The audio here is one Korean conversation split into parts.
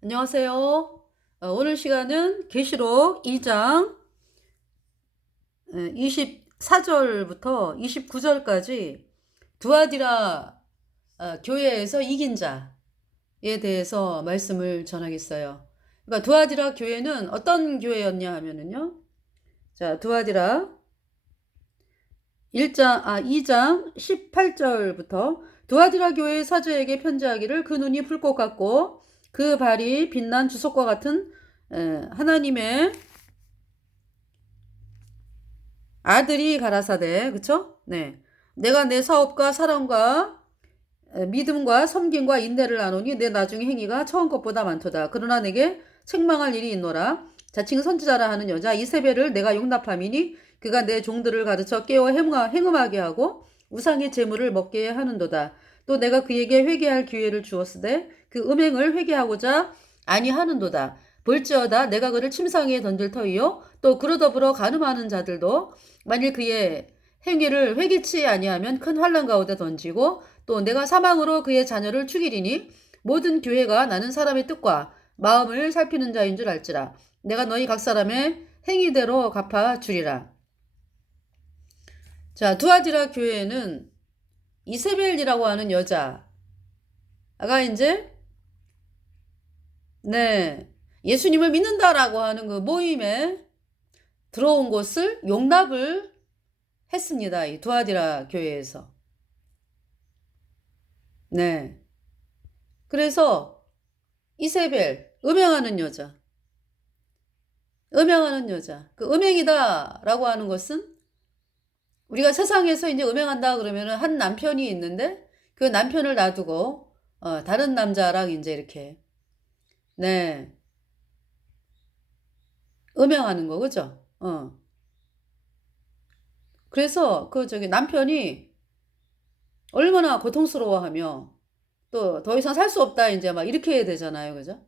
안녕하세요. 오늘 시간은 계시록 2장 24절부터 29절까지 두아디라 교회에서 이긴 자에 대해서 말씀을 전하겠어요. 그러니까 두아디라 교회는 어떤 교회였냐 하면은요. 자, 두아디라 2장 18절부터 두아디라 교회의 사제에게 편지하기를 그 눈이 불꽃 같고 그 발이 빛난 주석과 같은 하나님의 아들이 가라사대, 그쵸? 네. 내가 내 사업과 사랑과 믿음과 섬김과 인내를 나누니 내 나중의 행위가 처음 것보다 많도다. 그러나 내게 책망할 일이 있노라. 자칭 선지자라 하는 여자 이세벨을 내가 용납함이니 그가 내 종들을 가르쳐 깨워 행음하게 하고 우상의 재물을 먹게 하는도다. 또 내가 그에게 회개할 기회를 주었으되 그 음행을 회개하고자 아니하는도다. 볼지어다 내가 그를 침상에 던질 터이요 또 그로 더불어 간음하는 자들도 만일 그의 행위를 회개치 아니하면 큰 환난 가운데 던지고 또 내가 사망으로 그의 자녀를 죽이리니 모든 교회가 나는 사람의 뜻과 마음을 살피는 자인 줄 알지라. 내가 너희 각 사람의 행위대로 갚아주리라. 자, 두아디라 교회에는 이세벨이라고 하는 여자가 이제 예수님을 믿는다라고 하는 그 모임에 들어온 것을 용납을 했습니다. 이 두아디라 교회에서. 네. 그래서 이세벨, 음행하는 여자. 그 음행이다라고 하는 것은 우리가 세상에서 이제 음행한다 그러면은 한 남편이 있는데 그 남편을 놔두고 다른 남자랑 이제 이렇게 음행하는 거, 그죠? 그래서 그 남편이 얼마나 고통스러워하며 또 더 이상 살 수 없다 이제 막 이렇게 되잖아요, 그죠?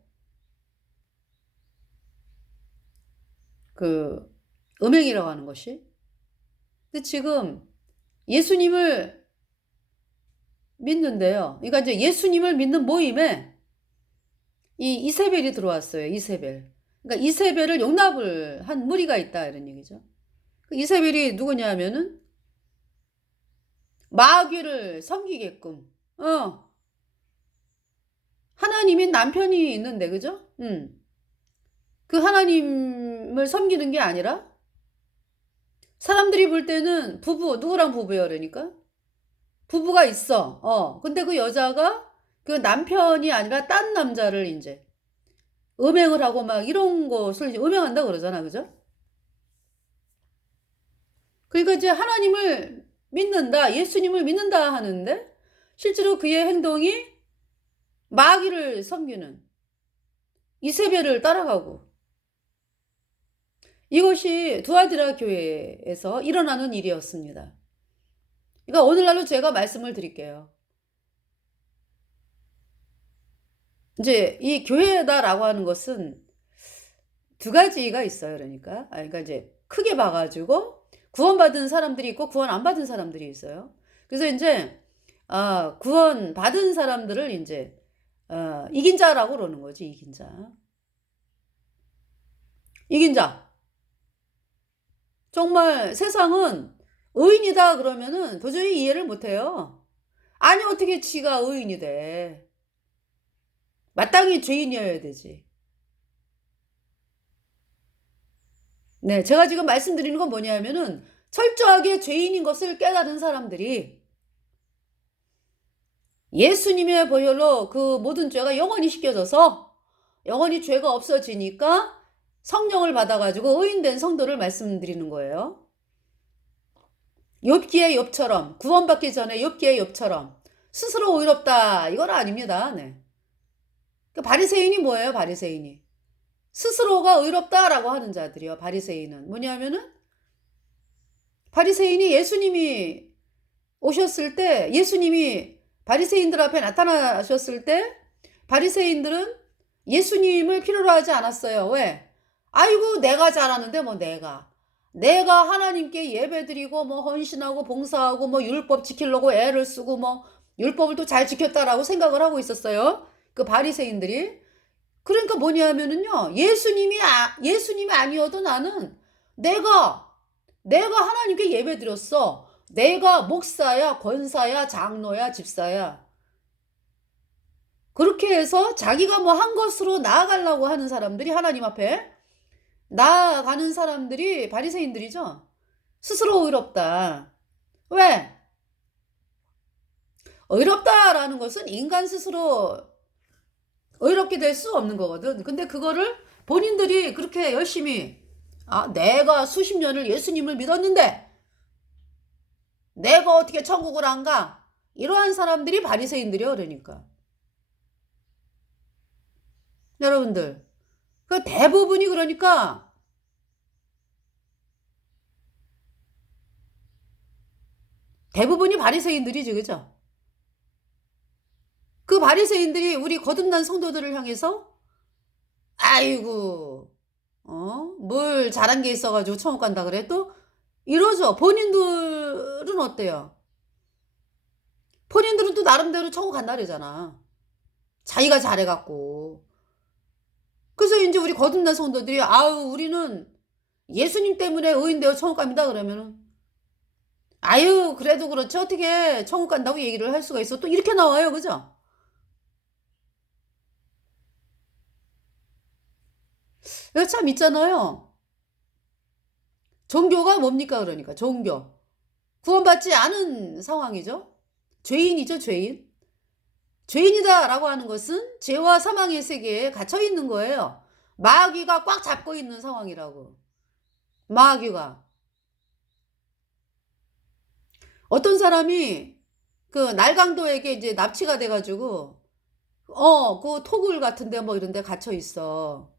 그 음행이라고 하는 것이. 근데 지금 예수님을 믿는데요. 그러니까 이제 예수님을 믿는 모임에 이 이세벨이 들어왔어요. 이세벨. 그러니까 이세벨을 용납을 한 무리가 있다 이런 얘기죠. 그 이세벨이 누구냐 하면은 마귀를 섬기게끔 하나님인 남편이 있는데, 그죠? 그 하나님을 섬기는 게 아니라 사람들이 볼 때는 누구랑 부부예요, 그러니까? 부부가 있어. 근데 그 여자가 그 남편이 아니라 딴 남자를 이제 음행을 하고 막 이런 것을 이제 음행한다 그러잖아, 그죠? 그러니까 이제 하나님을 믿는다, 예수님을 믿는다 하는데 실제로 그의 행동이 마귀를 섬기는 이세벨을 따라가고 이것이 두아디라 교회에서 일어나는 일이었습니다. 그러니까 오늘날로 제가 말씀을 드릴게요. 이제 이 교회다라고 하는 것은 두 가지가 있어요. 그러니까 이제 크게 봐가지고 구원받은 사람들이 있고 구원 안 받은 사람들이 있어요. 그래서 이제 구원 받은 사람들을 이제 이긴 자라고 그러는 거지. 이긴 자. 이긴 자. 정말 세상은 의인이다 그러면은 도저히 이해를 못해요. 아니 어떻게 지가 의인이 돼. 마땅히 죄인이어야 되지. 네, 제가 지금 말씀드리는 건 뭐냐면은 철저하게 죄인인 것을 깨달은 사람들이 예수님의 보혈로 그 모든 죄가 영원히 씻겨져서 영원히 죄가 없어지니까 성령을 받아가지고 의인된 성도를 말씀드리는 거예요. 욥기의 욥처럼 구원받기 전에 욥기의 욥처럼 스스로 의롭다 이건 아닙니다. 네. 바리새인이 뭐예요? 바리새인이 스스로가 의롭다라고 하는 자들이요. 바리새인은 뭐냐면은 바리새인이 예수님이 오셨을 때 예수님이 바리새인들 앞에 나타나셨을 때 바리새인들은 예수님을 필요로 하지 않았어요. 왜? 아이고 내가 잘하는데 뭐 내가 하나님께 예배드리고 뭐 헌신하고 봉사하고 뭐 율법 지키려고 애를 쓰고 뭐 율법을 또 잘 지켰다라고 생각을 하고 있었어요. 그 바리새인들이. 그러니까 뭐냐면은요. 예수님이 아니어도 나는 내가 하나님께 예배 드렸어. 내가 목사야, 권사야, 장로야, 집사야. 그렇게 해서 자기가 뭐 한 것으로 나아가려고 하는 사람들이 하나님 앞에 나아가는 사람들이 바리새인들이죠. 스스로 의롭다. 왜? 의롭다라는 것은 인간 스스로 의롭게 될 수 없는 거거든. 근데 그거를 본인들이 그렇게 열심히 내가 수십 년을 예수님을 믿었는데 내가 어떻게 천국을 안 가? 이러한 사람들이 바리새인들이요. 그러니까. 여러분들. 그 대부분이 그러니까 대부분이 바리새인들이지. 그죠? 그 바리새인들이 우리 거듭난 성도들을 향해서 아이고 뭘 잘한 게 있어가지고 천국 간다 그래? 또 이러죠. 본인들은 어때요? 본인들은 또 나름대로 천국 간다 그러잖아. 자기가 잘해갖고. 그래서 이제 우리 거듭난 성도들이 아유 우리는 예수님 때문에 의인되어 천국 갑니다 그러면은 아유 그래도 그렇지 어떻게 천국 간다고 얘기를 할 수가 있어. 또 이렇게 나와요. 그죠? 이거 참 있잖아요. 종교가 뭡니까 그러니까 종교. 구원받지 않은 상황이죠. 죄인이죠 죄인. 죄인이다라고 하는 것은 죄와 사망의 세계에 갇혀 있는 거예요. 마귀가 꽉 잡고 있는 상황이라고. 마귀가. 어떤 사람이 그 날강도에게 이제 납치가 돼가지고 그 토굴 같은데 뭐 이런 데 갇혀 있어.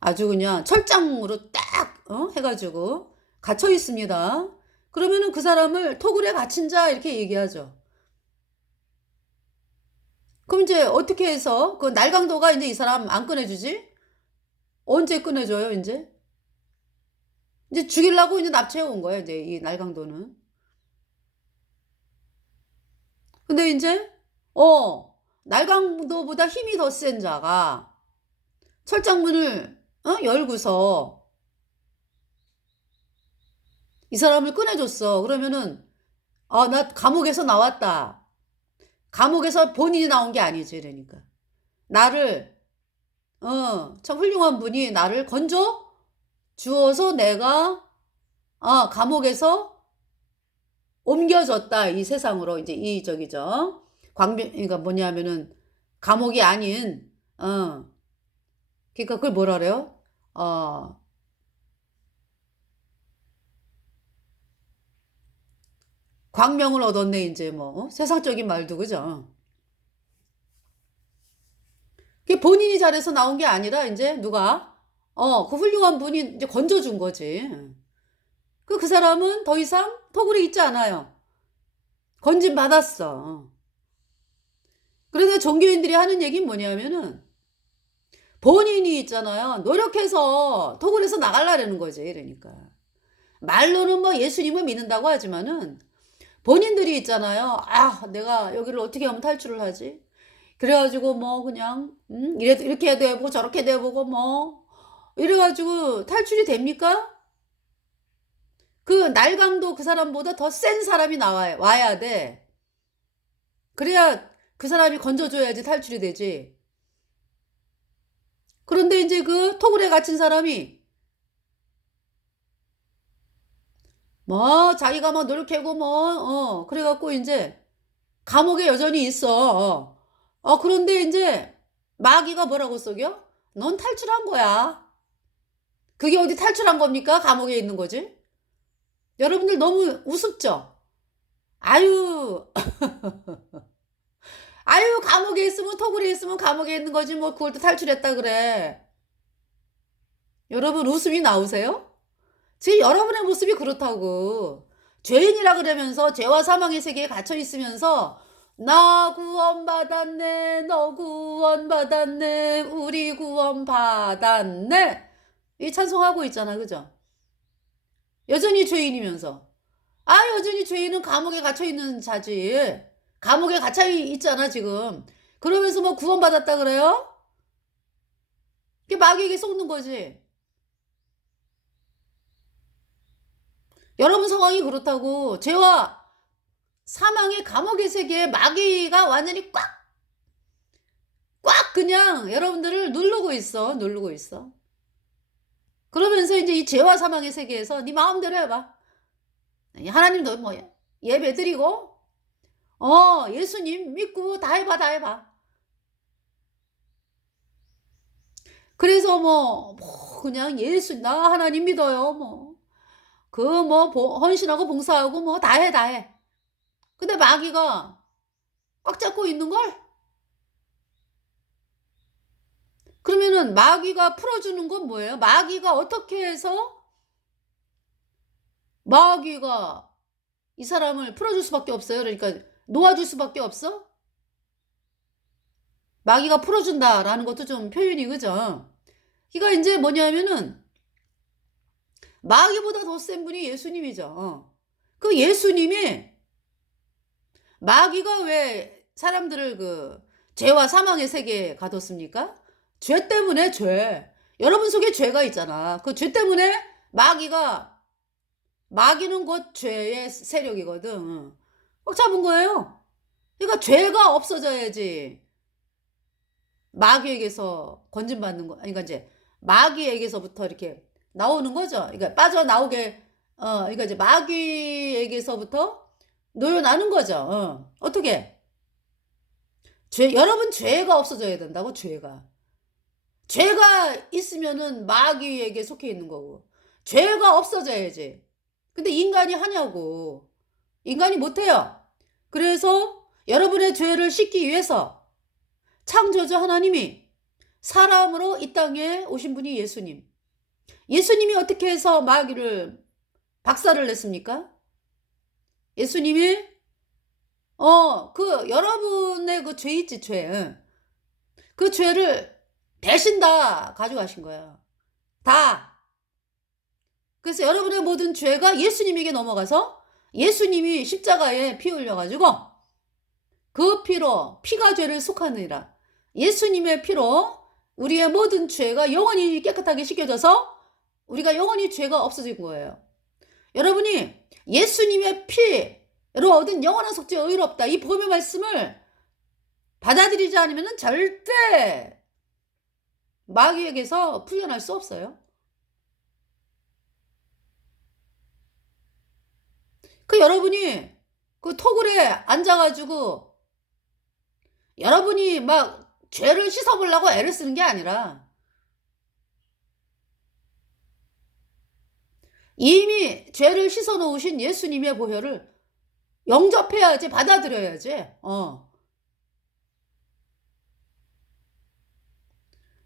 아주 그냥 철장으로 딱 해가지고 갇혀 있습니다. 그러면은 그 사람을 토굴에 갇힌 자 이렇게 얘기하죠. 그럼 이제 어떻게 해서 그 날강도가 이제 이 사람 안 꺼내주지? 언제 꺼내줘요 이제? 이제 죽이려고 이제 납치해 온 거예요 이제 이 날강도는. 근데 이제 날강도보다 힘이 더 센 자가 철장문을 열고서 이 사람을 꺼내줬어. 그러면은 나 감옥에서 나왔다. 감옥에서 본인이 나온 게 아니지. 그러니까 나를 참 훌륭한 분이 나를 건져 주어서 내가 감옥에서 옮겨졌다. 이 세상으로 이제 이 저기죠. 그러니까 뭐냐면은 감옥이 아닌 그러니까 그걸 뭐라 그래요? 광명을 얻었네 이제 뭐 세상적인 말도 그죠? 그게 본인이 잘해서 나온 게 아니라 이제 누가 그 훌륭한 분이 이제 건져준 거지. 그 사람은 더 이상 토굴에 있지 않아요. 건진 받았어. 그런데 종교인들이 하는 얘기는 뭐냐면은 본인이 있잖아요. 노력해서 토굴에서 나가려는 거지. 그러니까 말로는 뭐 예수님을 믿는다고 하지만은 본인들이 있잖아요. 내가 여기를 어떻게 하면 탈출을 하지? 그래가지고 뭐 그냥 이렇게 해도 해보고 저렇게 해도 해보고 뭐 이래가지고 탈출이 됩니까? 그 날강도 그 사람보다 더 센 사람이 와야 돼. 그래야 그 사람이 건져줘야지 탈출이 되지. 그런데 이제 그 토굴에 갇힌 사람이 뭐 자기가 막 노력하고 뭐 그래갖고 이제 감옥에 여전히 있어. 그런데 이제 마귀가 뭐라고 속여? 넌 탈출한 거야. 그게 어디 탈출한 겁니까? 감옥에 있는 거지. 여러분들 너무 우습죠? 아유, 아유, 감옥에 있으면, 토굴에 있으면 감옥에 있는 거지. 뭐, 그걸 또 탈출했다 그래. 여러분, 웃음이 나오세요? 지금 여러분의 모습이 그렇다고. 죄인이라 그러면서 죄와 사망의 세계에 갇혀 있으면서 나 구원받았네, 너 구원받았네, 우리 구원받았네. 이 찬송하고 있잖아, 그죠? 여전히 죄인이면서. 여전히 죄인은 감옥에 갇혀 있는 자지. 감옥에 갇혀 있잖아, 지금. 그러면서 뭐 구원받았다 그래요? 그게 마귀에게 속는 거지. 여러분 상황이 그렇다고. 죄와 사망의 감옥의 세계에 마귀가 완전히 꽉 그냥 여러분들을 누르고 있어. 누르고 있어. 그러면서 이제 이 죄와 사망의 세계에서 네 마음대로 해봐. 하나님도 뭐 예배 드리고 예수님 믿고 다 해봐 다 해봐. 그래서 그냥 예수 나 하나님 믿어요 헌신하고 봉사하고 뭐 다 해 다 해. 근데 마귀가 꽉 잡고 있는 걸? 그러면은 마귀가 풀어주는 건 뭐예요? 마귀가 어떻게 해서 마귀가 이 사람을 풀어줄 수밖에 없어요. 그러니까 놓아줄 수밖에 없어? 마귀가 풀어준다라는 것도 좀 표현이 그죠? 그러니까 이제 뭐냐면은 마귀보다 더 센 분이 예수님이죠. 그 예수님이 마귀가 왜 사람들을 그 죄와 사망의 세계에 가뒀습니까? 죄 때문에 죄. 여러분 속에 죄가 있잖아. 그 죄 때문에 마귀는 곧 죄의 세력이거든. 꽉 잡은 거예요. 그러니까 죄가 없어져야지 마귀에게서 건진받는 거. 그러니까 이제 마귀에게서부터 이렇게 나오는 거죠. 그러니까 빠져나오게 그러니까 이제 마귀에게서부터 놓여나는 거죠. 어떻게? 여러분 죄가 없어져야 된다고. 죄가 있으면은 마귀에게 속해 있는 거고. 죄가 없어져야지. 근데 인간이 하냐고. 인간이 못해요. 그래서 여러분의 죄를 씻기 위해서 창조주 하나님이 사람으로 이 땅에 오신 분이 예수님. 예수님이 어떻게 해서 마귀를 박살을 냈습니까? 예수님이 여러분의 그 죄 있지, 죄. 그 죄를 대신 다 가져가신 거야. 다. 그래서 여러분의 모든 죄가 예수님에게 넘어가서 예수님이 십자가에 피 흘려가지고 그 피로 피가 죄를 속하느니라. 예수님의 피로 우리의 모든 죄가 영원히 깨끗하게 씻겨져서 우리가 영원히 죄가 없어진 거예요. 여러분이 예수님의 피로 얻은 영원한 속죄 의롭다. 이 복음의 말씀을 받아들이지 않으면 절대 마귀에게서 풀려날 수 없어요. 그 여러분이 그 토굴에 앉아가지고 여러분이 막 죄를 씻어보려고 애를 쓰는 게 아니라 이미 죄를 씻어놓으신 예수님의 보혈을 영접해야지, 받아들여야지.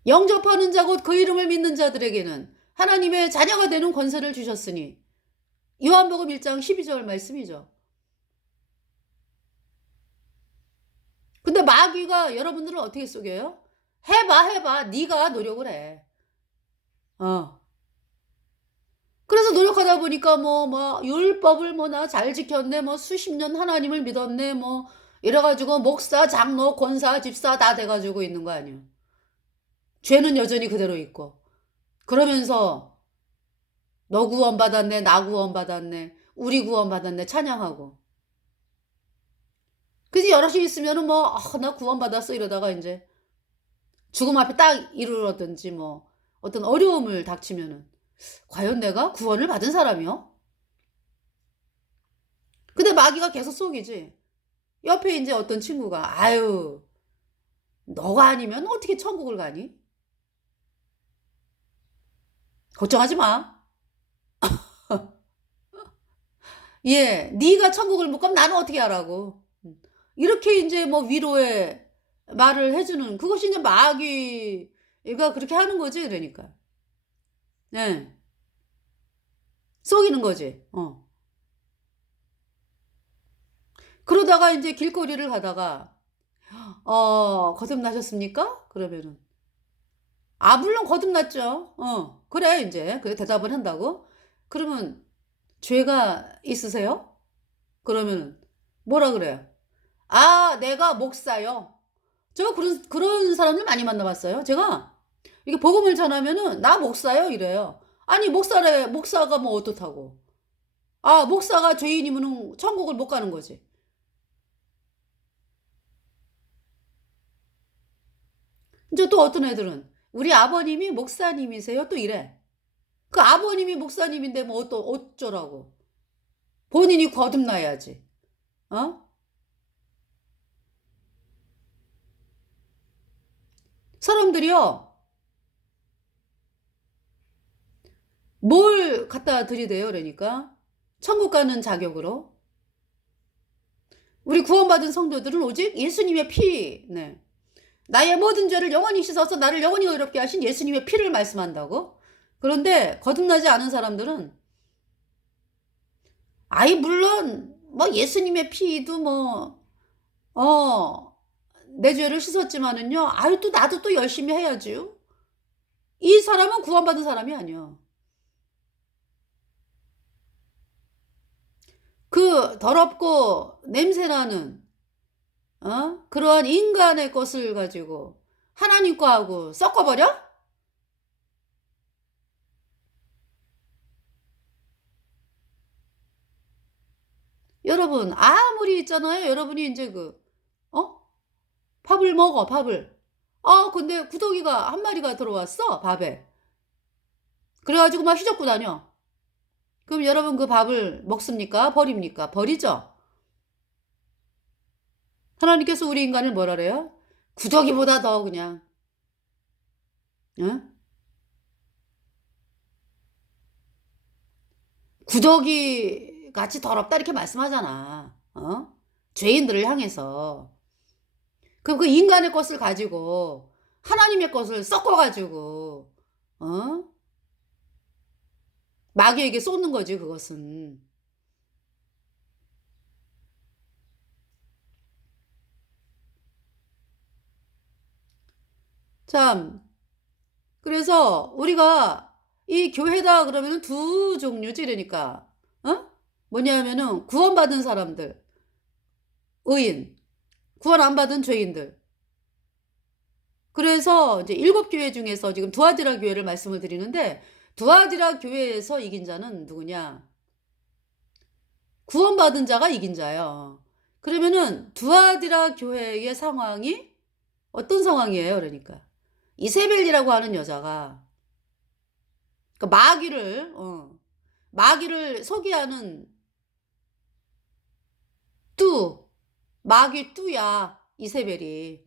영접하는 자 곧 그 이름을 믿는 자들에게는 하나님의 자녀가 되는 권세를 주셨으니 요한복음 1장 12절 말씀이죠. 근데 마귀가 여러분들을 어떻게 속여요? 해봐 네가 노력을 해. 그래서 노력하다 보니까 율법을 나 잘 지켰네, 수십 년 하나님을 믿었네, 이래가지고 목사, 장로, 권사, 집사 다 돼가지고 있는 거 아니에요. 죄는 여전히 그대로 있고. 그러면서 너 구원받았네, 나 구원받았네, 우리 구원받았네 찬양하고. 그래서 여럿이 있으면은 나 구원받았어 이러다가 이제 죽음 앞에 딱 이르러든지 어떤 어려움을 닥치면은 과연 내가 구원을 받은 사람이요? 근데 마귀가 계속 속이지. 옆에 이제 어떤 친구가 아유 너가 아니면 어떻게 천국을 가니? 걱정하지 마. 예, 네가 천국을 못 가면 나는 어떻게 하라고. 이렇게 이제 위로의 말을 해주는 그것이 이제 마귀가 그렇게 하는 거지. 그러니까 예, 속이는 거지. 그러다가 이제 길거리를 가다가 거듭나셨습니까? 그러면은 물론 거듭났죠. 그래 이제 그래 대답을 한다고. 그러면 죄가 있으세요? 그러면은 뭐라 그래요? 내가 목사요. 저 그런 사람들 많이 만나봤어요. 제가 이게 복음을 전하면은 나 목사요 이래요. 아니 목사가 뭐 어떻다고? 아 목사가 죄인이면은 천국을 못 가는 거지. 이제 또 어떤 애들은 우리 아버님이 목사님이세요 또 이래. 그 아버님이 목사님인데 뭐 어쩌라고? 본인이 거듭나야지. 어? 사람들이요. 뭘 갖다 드리대요 그러니까 천국 가는 자격으로 우리 구원받은 성도들은 오직 예수님의 피, 네. 나의 모든 죄를 영원히 씻어서 나를 영원히 의롭게 하신 예수님의 피를 말씀한다고. 그런데 거듭나지 않은 사람들은 아이 물론 뭐 예수님의 피도 내 죄를 씻었지만은요 아유 또 나도 또 열심히 해야지요. 이 사람은 구원받은 사람이 아니야. 그 더럽고 냄새나는 그러한 인간의 것을 가지고 하나님 거하고 섞어버려? 여러분 아무리 있잖아요. 여러분이 이제 어? 밥을 먹어 밥을. 근데 구더기가 한 마리가 들어왔어 밥에. 그래가지고 막 휘젓고 다녀. 그럼 여러분 그 밥을 먹습니까? 버립니까? 버리죠. 하나님께서 우리 인간을 뭐라 그래요? 구더기보다 더 그냥 응? 구더기 같이 더럽다 이렇게 말씀하잖아. 죄인들을 향해서. 그럼 그 인간의 것을 가지고 하나님의 것을 섞어가지고 어? 마귀에게 쏟는 거지 그것은. 참 그래서 우리가 이 교회다 그러면은 두 종류지 그러니까 뭐냐면은 구원받은 사람들 의인 구원 안 받은 죄인들. 그래서 이제 7교회 중에서 지금 두아디라 교회를 말씀을 드리는데 두아디라 교회에서 이긴 자는 누구냐? 구원받은 자가 이긴 자예요. 그러면은 두아디라 교회의 상황이 어떤 상황이에요? 그러니까 이세벨이라고 하는 여자가 그 마귀를 소개하는 마귀 뚜야 이세벨이.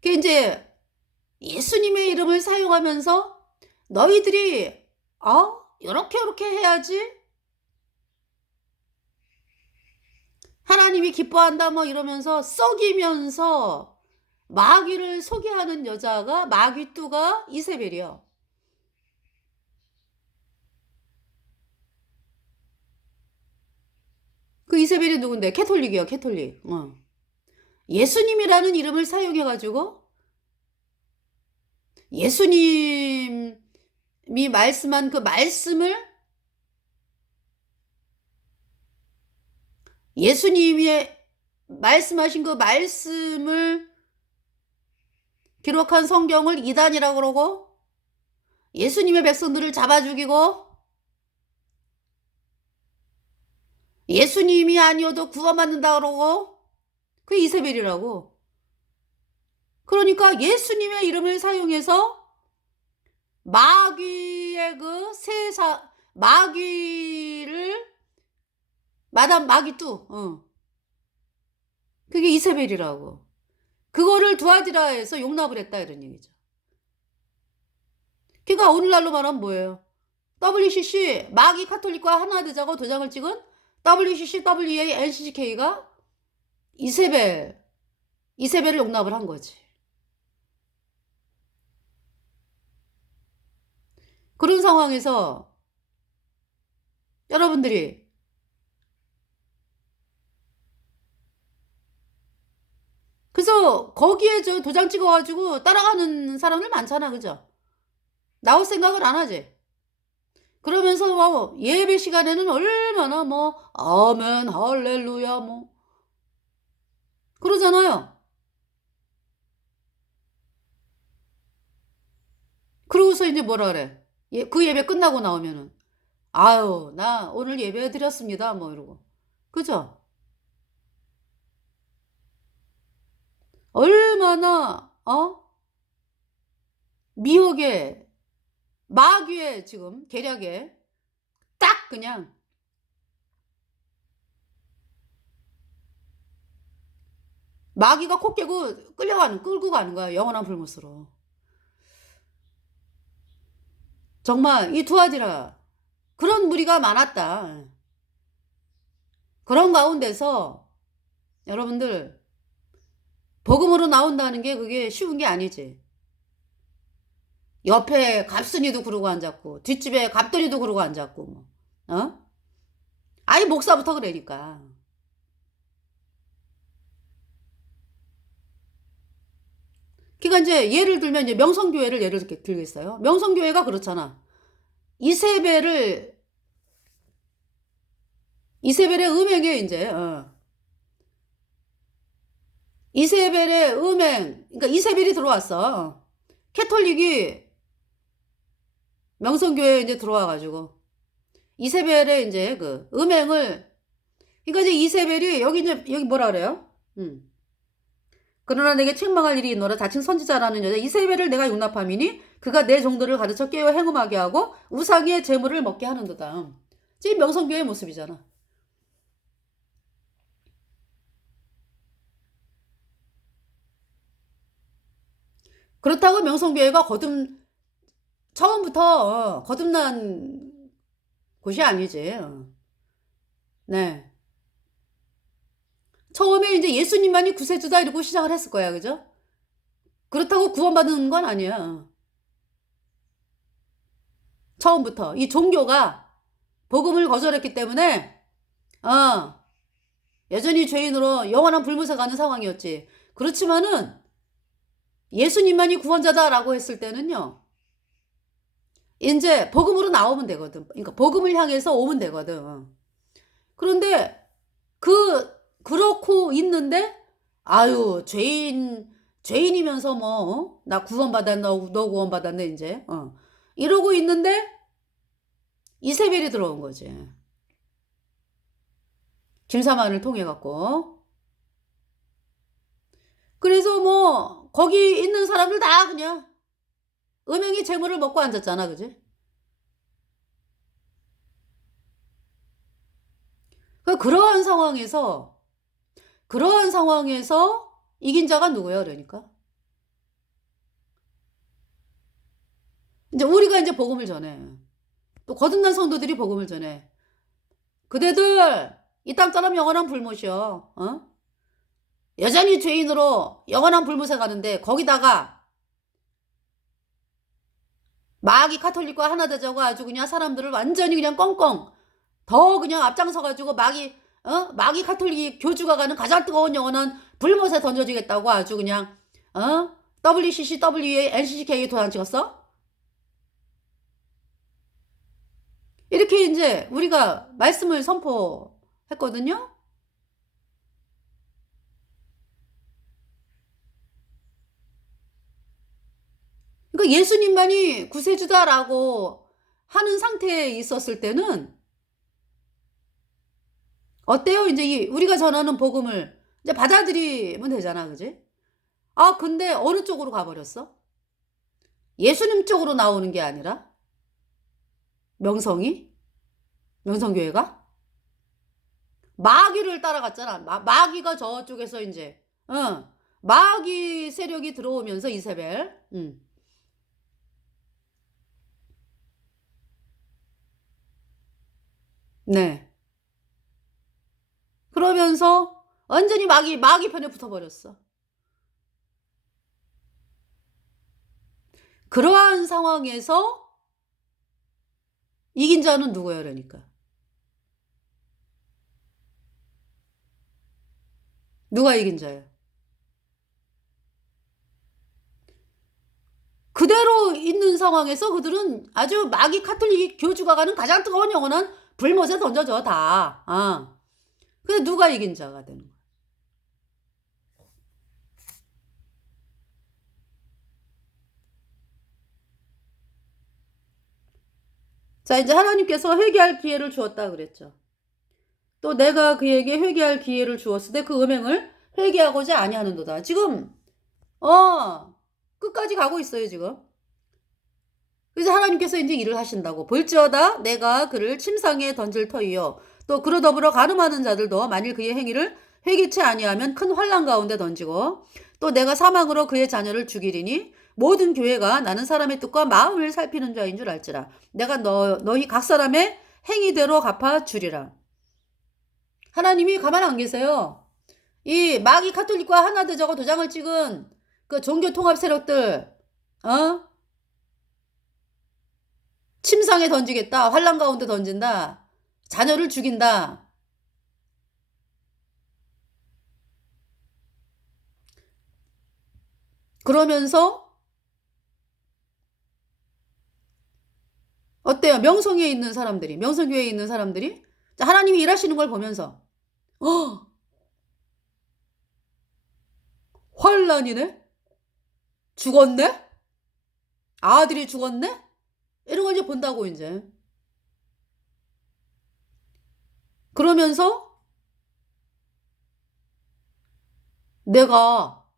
그 이제 예수님의 이름을 사용하면서 너희들이 요렇게 해야지 하나님이 기뻐한다 뭐 이러면서 썩이면서 마귀를 소개하는 여자가 마귀뚜가 이세벨이요. 그 이세벨이 누군데? 캐톨릭이요, 캐톨릭. 예수님이라는 이름을 사용해가지고 예수님이 말씀한 그 말씀을 예수님이 말씀하신 그 말씀을 기록한 성경을 이단이라고 그러고 예수님의 백성들을 잡아 죽이고 예수님이 아니어도 구원받는다 그러고 그 이세벨이라고. 그러니까 예수님의 이름을 사용해서 마귀의 마귀를 마담 마귀뚜 그게 이세벨이라고. 그거를 두아디라에서 용납을 했다 이런 얘기죠. 그러니까 오늘날로 말하면 뭐예요? WCC 마귀 카톨릭과 하나 되자고 도장을 찍은 WCC WEA NCCK가 이세벨을 용납을 한 거지. 그런 상황에서 여러분들이 그래서 거기에 저 도장 찍어가지고 따라가는 사람들 많잖아 그죠? 나올 생각을 안 하지. 그러면서 뭐 예배 시간에는 얼마나 뭐 아멘 할렐루야 뭐 그러잖아요. 그러고서 이제 뭐라 그래? 그 예배 끝나고 나오면은 아유, 나 오늘 예배 드렸습니다. 뭐 이러고. 그죠? 얼마나 미혹에 마귀에 지금 계략에 딱 그냥 마귀가 코 깨고 끌고 가는 거야. 영원한 불못으로. 정말 이 두아디라 그런 무리가 많았다. 그런 가운데서 여러분들 복음으로 나온다는 게 그게 쉬운 게 아니지. 옆에 갑순이도 그러고 앉았고 뒷집에 갑돌이도 그러고 앉았고 뭐. 아이 목사부터 그러니까. 그러니까 이제 예를 들면 이제 명성교회를 예를 들겠어요. 명성교회가 그렇잖아. 이세벨의 음행에 이제 이세벨의 음행, 그러니까 이세벨이 들어왔어. 캐톨릭이 명성교회에 이제 들어와가지고 이세벨의 이제 그 음행을, 그러니까 이제 이세벨이 여기 뭐라 그래요? 그러나 내게 책망할 일이 있노라. 자칭 선지자라는 여자 이세벨을 내가 용납함이니 그가 내 종들을 가르쳐 깨어 행음하게 하고 우상의 재물을 먹게 하는도다. 지금 명성교회의 모습이잖아. 그렇다고 명성교회가 처음부터 거듭난 곳이 아니지. 네. 처음에 이제 예수님만이 구세주다 이러고 시작을 했을 거야. 그죠? 그렇다고 구원받는 건 아니야. 처음부터. 이 종교가 복음을 거절했기 때문에, 여전히 죄인으로 영원한 불못에 가는 상황이었지. 그렇지만은, 예수님만이 구원자다라고 했을 때는요, 이제 복음으로 나오면 되거든. 그러니까 복음을 향해서 오면 되거든. 그런데, 그렇고 있는데, 아유, 죄인이면서 뭐, 나 구원받았나, 너 구원받았네, 이제. 이러고 있는데, 이세벨이 들어온 거지. 김사만을 통해 갖고. 그래서 뭐 거기 있는 사람들 다 그냥 음행의 재물을 먹고 앉았잖아. 그지? 그러한 상황에서 이긴 자가 누구야? 그러니까 이제 우리가 이제 복음을 전해. 또 거듭난 성도들이 복음을 전해. 그대들 이 땅처럼 영원한 불못이요. 여전히 죄인으로 영원한 불못에 가는데 거기다가 마귀 카톨릭과 하나 되자고 아주 그냥 사람들을 완전히 그냥 꽁꽁 더 그냥 앞장서가지고 마귀 카톨릭 교주가 가는 가장 뜨거운 영혼은 불못에 던져지겠다고 아주 그냥 WCC, WA, NCCK에 도장 찍었어? 이렇게 이제 우리가 말씀을 선포했거든요. 그러니까 예수님만이 구세주다라고 하는 상태에 있었을 때는 어때요? 이제 우리가 전하는 복음을 이제 받아들이면 되잖아, 그지? 근데 어느 쪽으로 가버렸어? 예수님 쪽으로 나오는 게 아니라 명성교회가 마귀를 따라갔잖아. 마귀가 저쪽에서 이제 마귀 세력이 들어오면서 이세벨. 네. 그러면서 완전히 마귀 편에 붙어버렸어. 그러한 상황에서 이긴 자는 누구야, 그러니까? 누가 이긴 자야? 그대로 있는 상황에서 그들은 아주 마귀 카톨릭 교주가 가는 가장 뜨거운 영혼은 불못에 던져져, 다. 근데 누가 이긴 자가 되는 거야? 자, 이제 하나님께서 회개할 기회를 주었다 그랬죠. 또 내가 그에게 회개할 기회를 주었을 때 그 음행을 회개하고자 아니하는도다. 지금 끝까지 가고 있어요, 지금. 그래서 하나님께서 이제 일을 하신다고. 볼지어다 내가 그를 침상에 던질 터이요. 또 그로 더불어 가늠하는 자들도 만일 그의 행위를 회개치 아니하면 큰 환난 가운데 던지고 또 내가 사망으로 그의 자녀를 죽이리니 모든 교회가 나는 사람의 뜻과 마음을 살피는 자인 줄 알지라. 내가 너희 각 사람의 행위대로 갚아 주리라. 하나님이 가만 안 계세요. 이 마귀 카톨릭과 하나되자고 도장을 찍은 그 종교 통합 세력들, 침상에 던지겠다. 환란 가운데 던진다. 자녀를 죽인다. 그러면서 어때요? 명성교회에 있는 사람들이 하나님이 일하시는 걸 보면서 환란이네? 죽었네? 아들이 죽었네? 이런 걸 이제 본다고 이제. 그러면서 내가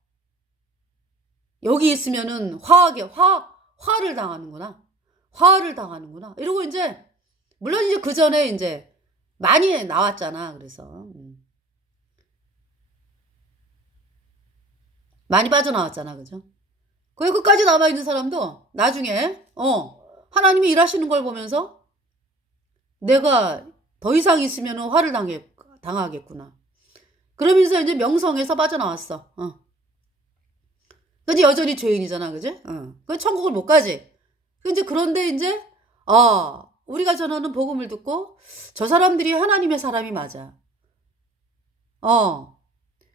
여기 있으면은 화를 당하는구나. 화를 당하는구나. 이러고 이제 물론 이제 그 전에 이제 많이 나왔잖아. 그래서 많이 빠져나왔잖아. 그죠? 거기 끝까지 남아있는 사람도 나중에 하나님이 일하시는 걸 보면서 내가 더 이상 있으면 화를 당하겠구나. 그러면서 이제 명성에서 빠져나왔어. 근데 여전히 죄인이잖아. 그지? 그 천국을 못 가지. 이제 그런데 이제 우리가 전하는 복음을 듣고 저 사람들이 하나님의 사람이 맞아.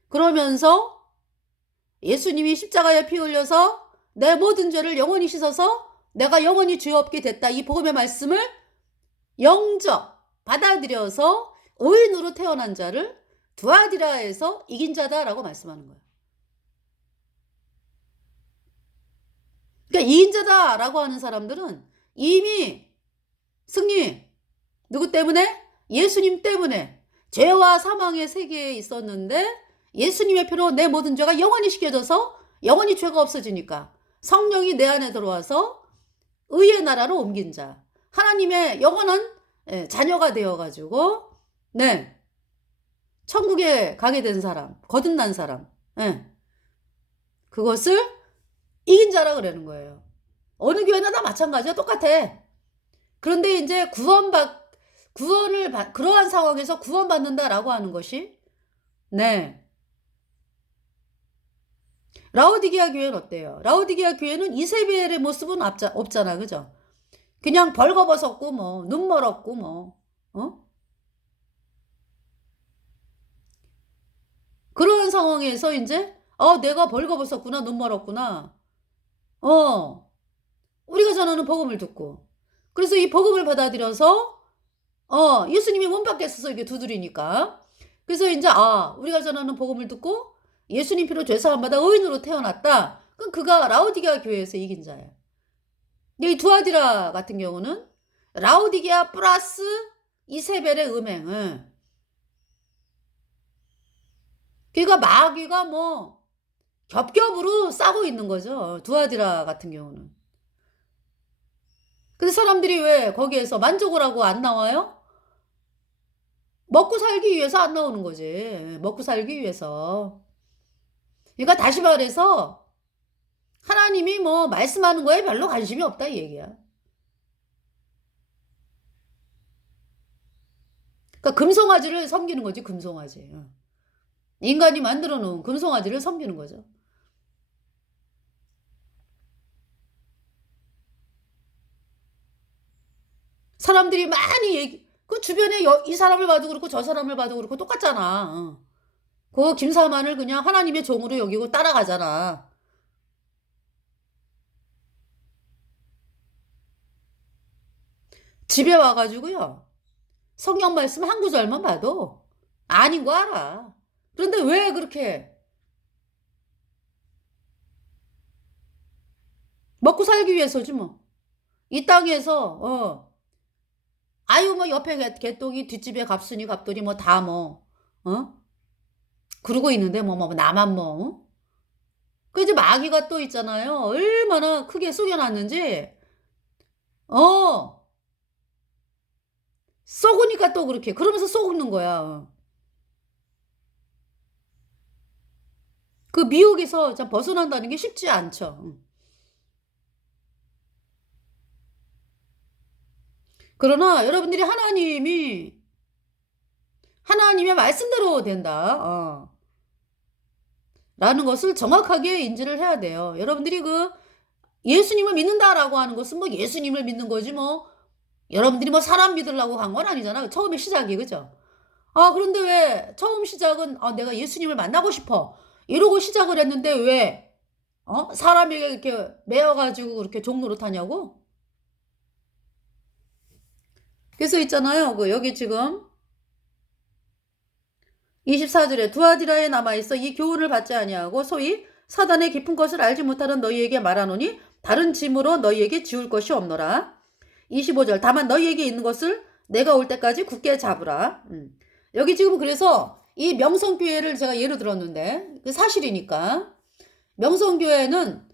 그러면서 예수님이 십자가에 피 흘려서 내 모든 죄를 영원히 씻어서 내가 영원히 죄 없게 됐다. 이 복음의 말씀을 영접 받아들여서 의인으로 태어난 자를 두아디라에서 이긴 자다라고 말씀하는 거예요. 그러니까 이긴 자다라고 하는 사람들은 이미 승리, 누구 때문에? 예수님 때문에 죄와 사망의 세계에 있었는데 예수님의 피로 내 모든 죄가 영원히 씻겨져서 영원히 죄가 없어지니까 성령이 내 안에 들어와서 의의 나라로 옮긴 자, 하나님의 영원한 자녀가 되어가지고 천국에 가게 된 사람, 거듭난 사람, 그것을 이긴 자라 그러는 거예요. 어느 교회나 다 마찬가지야. 똑같아. 그런데 이제 그러한 상황에서 구원받는다라고 하는 것이 라오디게아 교회는 어때요? 라오디게아 교회는 이세벨의 모습은 없잖아. 그죠? 그냥 벌거벗었고 뭐 눈 멀었고 뭐 그런 상황에서 이제 내가 벌거벗었구나, 눈 멀었구나. 우리가 전하는 복음을 듣고 그래서 이 복음을 받아들여서 예수님이 몸 밖에 있어서 이게 두드리니까 그래서 이제 우리가 전하는 복음을 듣고 예수님 피로 죄사함 받아 의인으로 태어났다. 그럼 그가 라오디게아 교회에서 이긴 자야. 이 두아디라 같은 경우는 라오디게아 플러스 이세벨의 음행을 그러니까 마귀가 뭐 겹겹으로 싸고 있는 거죠. 두아디라 같은 경우는. 근데 사람들이 왜 거기에서 만족을 하고 안 나와요? 먹고 살기 위해서 안 나오는 거지. 먹고 살기 위해서. 그러니까 다시 말해서 하나님이 뭐 말씀하는 거에 별로 관심이 없다 이 얘기야. 그러니까 금송아지를 섬기는 거지. 금송아지. 인간이 만들어 놓은 금송아지를 섬기는 거죠. 사람들이 많이 그 주변에 이 사람을 봐도 그렇고 저 사람을 봐도 그렇고 똑같잖아. 그 김사만을 그냥 하나님의 종으로 여기고 따라가잖아. 집에 와가지고요. 성경 말씀 한 구절만 봐도 아닌 거 알아. 그런데 왜 그렇게 먹고 살기 위해서지 뭐. 이 땅에서 아유 뭐 옆에 개똥이 뒷집에 갑순이 갑돌이 뭐 다 뭐 그러고 있는데 뭐 나만 뭐 그 이제 마귀가 또 있잖아요. 얼마나 크게 속여놨는지 어 썩으니까 또 그렇게 그러면서 썩는 거야. 그 미혹에서 참 벗어난다는 게 쉽지 않죠. 그러나 여러분들이 하나님의 말씀대로 된다. 라는 것을 정확하게 인지를 해야 돼요. 여러분들이 그 예수님을 믿는다라고 하는 것은 뭐 예수님을 믿는 거지 뭐 여러분들이 뭐 사람 믿으려고 간 건 아니잖아. 처음에 시작이 그죠? 그런데 왜 처음 시작은 내가 예수님을 만나고 싶어. 이러고 시작을 했는데 왜 사람에게 이렇게 매여가지고 그렇게 종로로 타냐고? 그래서 있잖아요. 그 여기 지금 24절에 두아디라에 남아있어 이 교훈을 받지 아니하고 소위 사단의 깊은 것을 알지 못하는 너희에게 말하노니 다른 짐으로 너희에게 지울 것이 없노라. 25절 다만 너희에게 있는 것을 내가 올 때까지 굳게 잡으라. 여기 지금 그래서 이 명성교회를 제가 예로 들었는데 그 사실이니까 명성교회는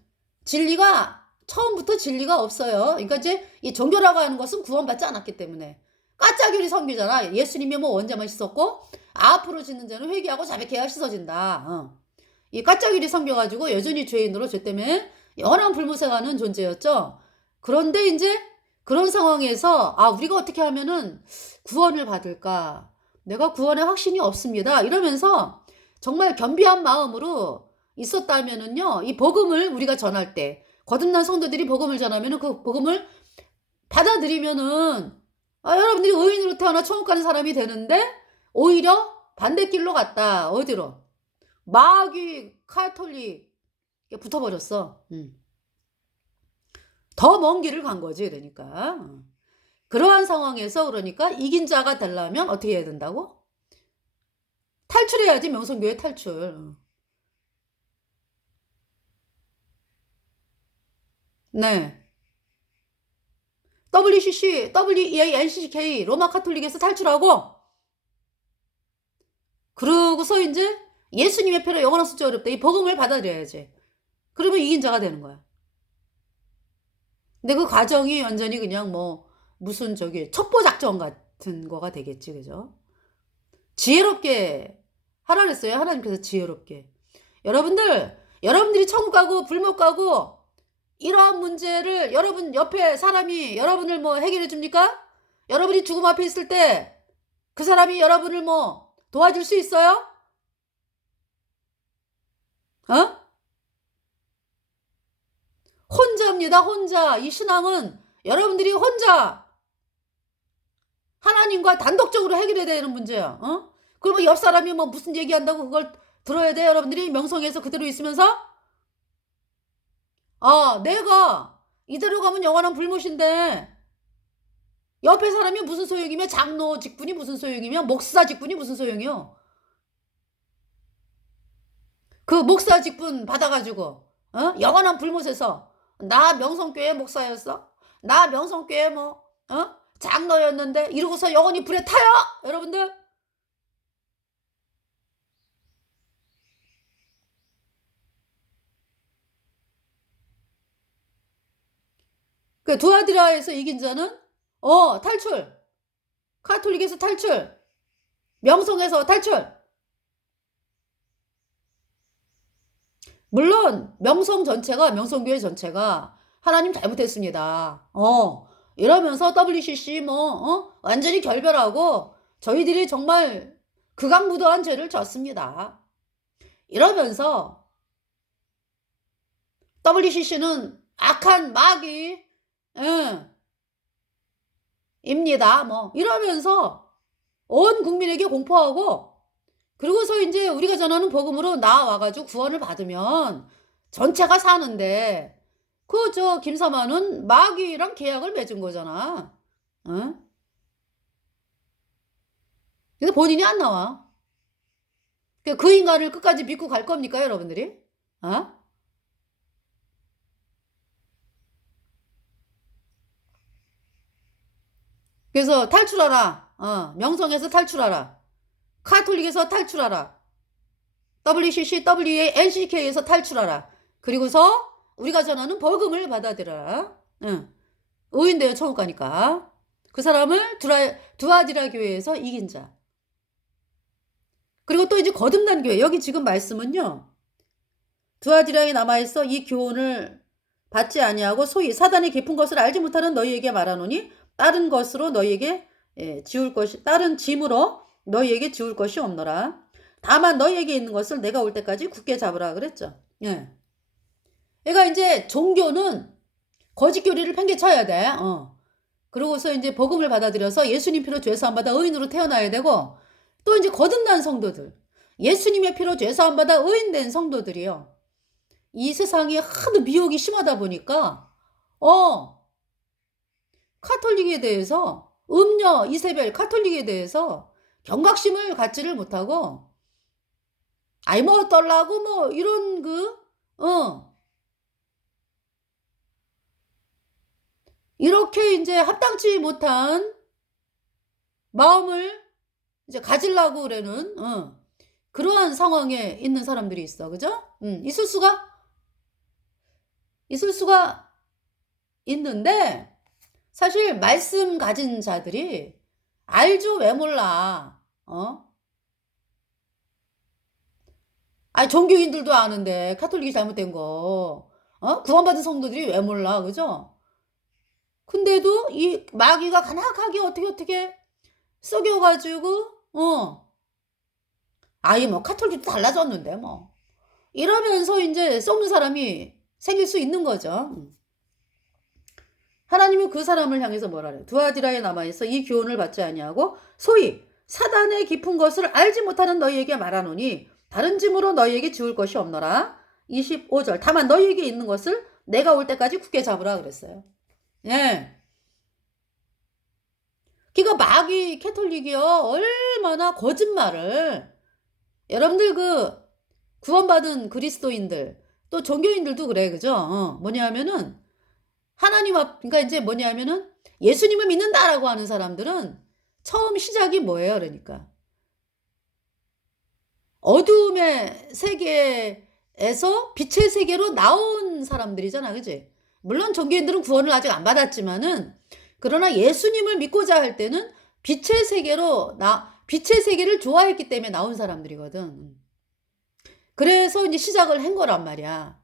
진리가 처음부터 진리가 없어요. 그러니까 이제 이 종교라고 하는 것은 구원받지 않았기 때문에 까짜gy리 선교잖아. 예수님이 뭐 원자만 씻었고 앞으로 짓는 자는 회개하고 자백해야 씻어진다. 이 까짜gy리 섬겨가지고 여전히 죄인으로 죄 때문에 영원한 불못에 가는 존재였죠. 그런데 이제 그런 상황에서 우리가 어떻게 하면은 구원을 받을까? 내가 구원에 확신이 없습니다. 이러면서 정말 겸비한 마음으로 있었다면은요, 이 복음을 우리가 전할 때, 거듭난 성도들이 복음을 전하면은 그 복음을 받아들이면은, 여러분들이 의인으로 태어나 천국 가는 사람이 되는데, 오히려 반대길로 갔다. 어디로? 마귀, 카톨릭, 붙어버렸어. 더 먼 길을 간 거지, 그러니까. 그러한 상황에서 그러니까 이긴 자가 되려면 어떻게 해야 된다고? 탈출해야지, 명성교회 탈출. 네. WCC, WEANCCK, 로마 카톨릭에서 탈출하고, 그러고서 이제 예수님의 표로 영원한 숫자 어렵다. 이 복음을 받아들여야지. 그러면 이긴 자가 되는 거야. 근데 그 과정이 완전히 그냥 뭐, 무슨 첩보작전 같은 거가 되겠지, 그죠? 지혜롭게 하라 그랬어요. 하나님께서 지혜롭게. 여러분들이 천국 가고 불못 가고 이러한 문제를 여러분 옆에 사람이 여러분을 뭐 해결해 줍니까? 여러분이 죽음 앞에 있을 때 그 사람이 여러분을 뭐 도와줄 수 있어요? 혼자입니다. 혼자. 이 신앙은 여러분들이 혼자 하나님과 단독적으로 해결해야 되는 문제야. 그러면 옆 사람이 뭐 무슨 얘기한다고 그걸 들어야 돼? 여러분들이 명성에서 그대로 있으면서 내가 이대로 가면 영원한 불못인데 옆에 사람이 무슨 소용이며 장로 직분이 무슨 소용이며 목사 직분이 무슨 소용이요? 그 목사 직분 받아가지고 영원한 불못에서 나 명성교회 목사였어? 나 명성교회 뭐 장로였는데 이러고서 영원히 불에 타요? 여러분들? 그 두아디라에서 이긴 자는 탈출. 카톨릭에서 탈출. 명성에서 탈출. 물론 명성교회 전체가 하나님 잘못했습니다. 이러면서 WCC 완전히 결별하고 저희들이 정말 극악무도한 죄를 졌습니다. 이러면서 WCC는 악한 마귀 입니다. 이러면서 온 국민에게 공포하고 그리고서 이제 우리가 전하는 복음으로 나와가지고 구원을 받으면 전체가 사는데 김사만은 마귀랑 계약을 맺은 거잖아. 근데 본인이 안 나와. 그 인간을 끝까지 믿고 갈 겁니까, 여러분들이? 그래서 탈출하라. 명성에서 탈출하라. 카톨릭에서 탈출하라. WCC, WA, NCK에서 탈출하라. 그리고서 우리가 전하는 복음을 받아들여라. 의인되어 천국 가니까. 그 사람을 두아디라 교회에서 이긴 자. 그리고 또 이제 거듭난 교회. 여기 지금 말씀은요. 두아디라에 남아있어 이 교훈을 받지 아니하고 소위 사단의 깊은 것을 알지 못하는 너희에게 말하노니 다른 것으로 너희에게 다른 짐으로 너희에게 지울 것이 없노라. 다만 너희에게 있는 것을 내가 올 때까지 굳게 잡으라 그랬죠. 예. 그러니까 이제 종교는 거짓 교리를 팽개쳐야 돼. 그러고서 이제 복음을 받아들여서 예수님 피로 죄사함 받아 의인으로 태어나야 되고, 또 이제 거듭난 성도들, 예수님의 피로 죄사함 받아 의인된 성도들이요. 이 세상에 하도 미혹이 심하다 보니까 카톨릭에 대해서 음녀, 이세벨, 카톨릭에 대해서 경각심을 갖지를 못하고 아이 뭐 떨라고 뭐 이런 이렇게 이제 합당치 못한 마음을 이제 가지려고 그러는 그러한 상황에 있는 사람들이 있어. 그죠? 있을 수가 있는데 사실 말씀 가진 자들이 알죠. 왜 몰라. 종교인들도 아는데 카톨릭이 잘못된 거 구원받은 성도들이 왜 몰라. 그죠? 근데도 이 마귀가 간악하게 어떻게 속여가지고 아이 뭐 카톨릭도 달라졌는데 뭐 이러면서 이제 썩는 사람이 생길 수 있는 거죠. 하나님은 그 사람을 향해서 뭐라 그래요? 두아디라에 남아있어 이 교훈을 받지 아니하고 소위 사단의 깊은 것을 알지 못하는 너희에게 말하노니 다른 짐으로 너희에게 지울 것이 없노라. 25절 다만 너희에게 있는 것을 내가 올 때까지 굳게 잡으라 그랬어요. 예. 그러니까 마귀 캐톨릭이요 얼마나 거짓말을 여러분들 구원받은 그리스도인들 또 종교인들도 그래. 그죠? 뭐냐면은 하나님 그러니까 이제 뭐냐면은 예수님을 믿는다라고 하는 사람들은 처음 시작이 뭐예요? 그러니까 어두움의 세계에서 빛의 세계로 나온 사람들이잖아. 그지? 물론 종교인들은 구원을 아직 안 받았지만은 그러나 예수님을 믿고자 할 때는 빛의 세계를 좋아했기 때문에 나온 사람들이거든. 그래서 이제 시작을 한 거란 말이야.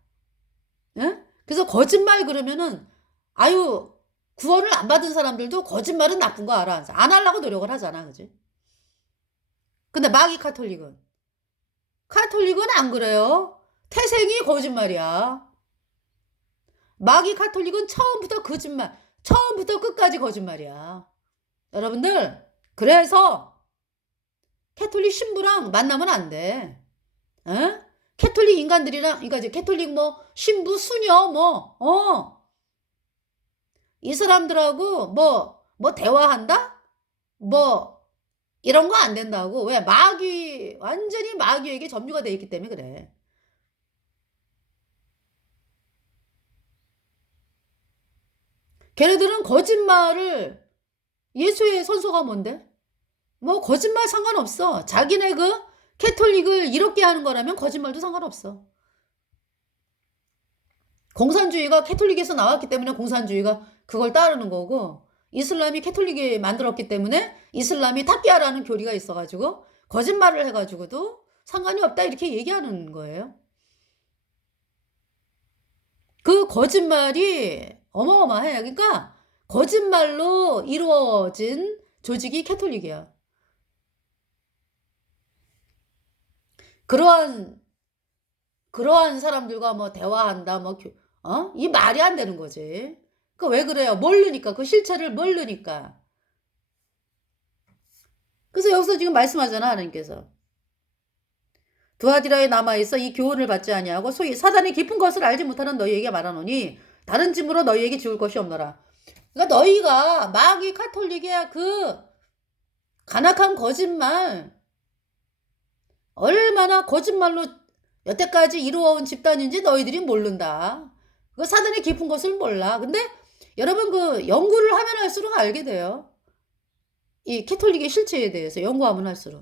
응? 그래서 거짓말 그러면은 구원을 안 받은 사람들도 거짓말은 나쁜 거 알아. 안 하려고 노력을 하잖아. 그지? 근데 마귀 카톨릭은 안 그래요. 태생이 거짓말이야. 마귀 카톨릭은 처음부터 거짓말, 처음부터 끝까지 거짓말이야. 여러분들, 그래서 캐톨릭 신부랑 만나면 안 돼. 에? 캐톨릭 인간들이랑, 그러니까 이제 캐톨릭 신부, 수녀, 이 사람들하고 뭐 대화한다? 이런 거 안 된다고. 왜? 완전히 마귀에게 점유가 돼 있기 때문에 그래. 걔네들은 거짓말을, 예수의 선서가 뭔데? 거짓말 상관없어. 자기네 캐톨릭을 이렇게 하는 거라면 거짓말도 상관없어. 공산주의가 캐톨릭에서 나왔기 때문에 공산주의가 그걸 따르는 거고, 이슬람이 캐톨릭이 만들었기 때문에 이슬람이 타피아라는 교리가 있어가지고 거짓말을 해가지고도 상관이 없다 이렇게 얘기하는 거예요. 그 거짓말이 어마어마해. 그러니까 거짓말로 이루어진 조직이 캐톨릭이야. 그러한 사람들과 대화한다, 이 말이 안 되는 거지. 왜 그래요? 모르니까, 그 실체를 모르니까. 그래서 여기서 지금 말씀하잖아, 하나님께서. 두아디라에 남아있어 이 교훈을 받지 아니하고 소위 사단의 깊은 것을 알지 못하는 너희에게 말하노니 다른 짐으로 너희에게 지울 것이 없노라. 그러니까 너희가 마귀 카톨릭의 간악한 거짓말, 얼마나 거짓말로 여태까지 이루어온 집단인지 너희들이 모른다. 사단의 깊은 것을 몰라. 근데 여러분 연구를 하면 할수록 알게 돼요. 이 캐톨릭의 실체에 대해서 연구하면 할수록